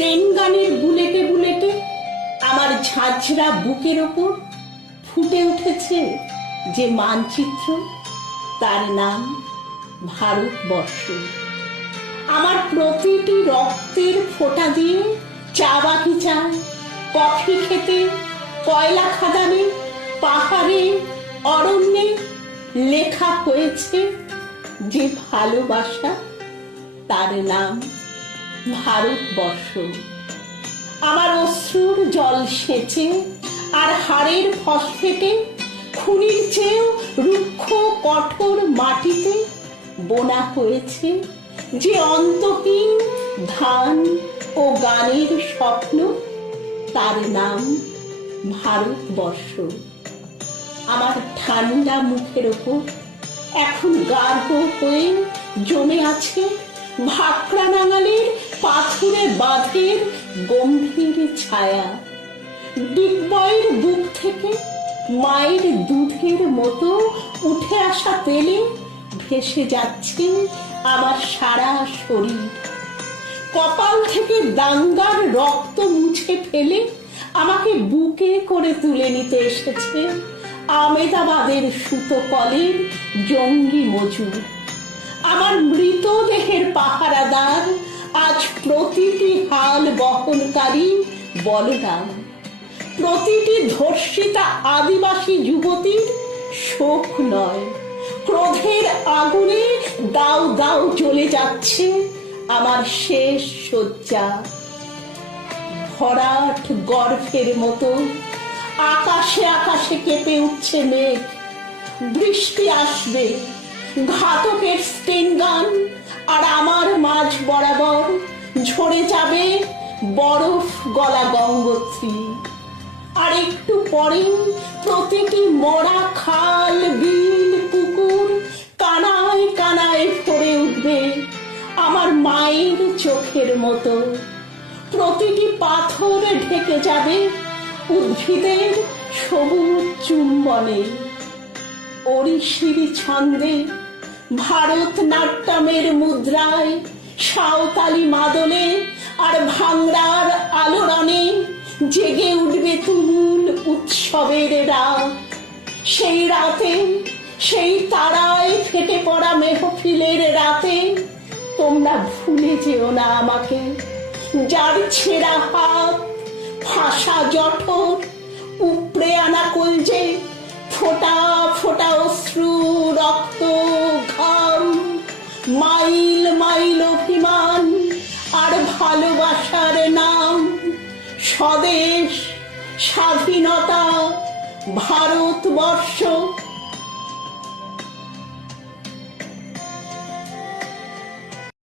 স্টেন গানের বুলেটে বুলেটে আমার ঝাঁঝরা বুকের ওপর ফুটে উঠেছে যে মানচিত্র, তার নাম ভারতবর্ষ। আমার প্রতিটি রক্তের ফোঁটা দিয়ে চা বাগিচায়, কফি খেতে, কয়লা খাদানে, পাহাড়ে, অরণ্যে লেখা হয়েছে যে ভালোবাসা, তার নাম ভারতবর্ষ। আমার অশ্রুর জল সেচে আর হাড়ের ফসফেটে খুনির চেয়েও রুক্ষ কঠোর মাটিতে বোনা হয়েছে যে অন্তহীন ধান ও গানের স্বপ্ন, তার নাম ভারতবর্ষ। আমার ঠান্ডা মুখের ওপর এখন গাঢ় হয়ে জমে আছে ভাকরা নাঙালের পাথুরে বাঁধের গম্ভীর ছায়া। ডিগবয়ের বুক থেকে মায়ের দুধের মতো উঠে আসা তেলে ভেসে যাচ্ছে আমার সারা শরীর। কপাল থেকে দাঙ্গার রক্ত মুছে ফেলে আমাকে বুকে করে তুলে নিতে এসেছে আমেদাবাদের সুতো কলের জঙ্গি মজুর। আমার মৃতদেহের পাহারাদার আজ প্রতিটি হাল বহনকারী বলরাম, প্রতিটি ধর্ষিতা আদিবাসী যুবতীর শোক নয়, ক্রোধের আগুনে দাউ দাউ জ্বলে যাচ্ছে আমার শেষ শয্যা। ভরাট গর্ভের মতো আকাশে আকাশে কেঁপে উঠছে মেঘ। বৃষ্টি আসবে, ঘাতকের স্টেন গান আর আমার মাঝ বরাবর ঝরে যাবে বরফ গলা গঙ্গোত্রী। আর একটু পরে প্রতিটি মরা খাল, বিল, পুকুর কানায় কানায় ভরে উঠবে আমার মায়ের চোখের মতো। প্রতিটি পাথর ঢেকে যাবে উদ্ভিদের সবুজ চুম্বনে। ওড়িশির ছন্দে, ভারতনাট্যমের মুদ্রায়, সাঁওতালি মাদলে আর ভাংড়ার আলোড়নে জেগে উঠবে তুমুল উৎসবের রাত। সেই রাতে, সেই তারায় ফেটে পড়া মেহফিলের রাতে তোমরা ভুলে যেও না আমাকে, যার ছেঁড়া হাত, ফাঁসা জঠর, উপড়ে আনা কলজে, ফোঁটা ফোঁটা অশ্রু, রক্ত, ঘাম, মাইল মাইল অভিমান আর ভালোবাসার নাম স্বদেশ, স্বাধীনতা, ভারতবর্ষ।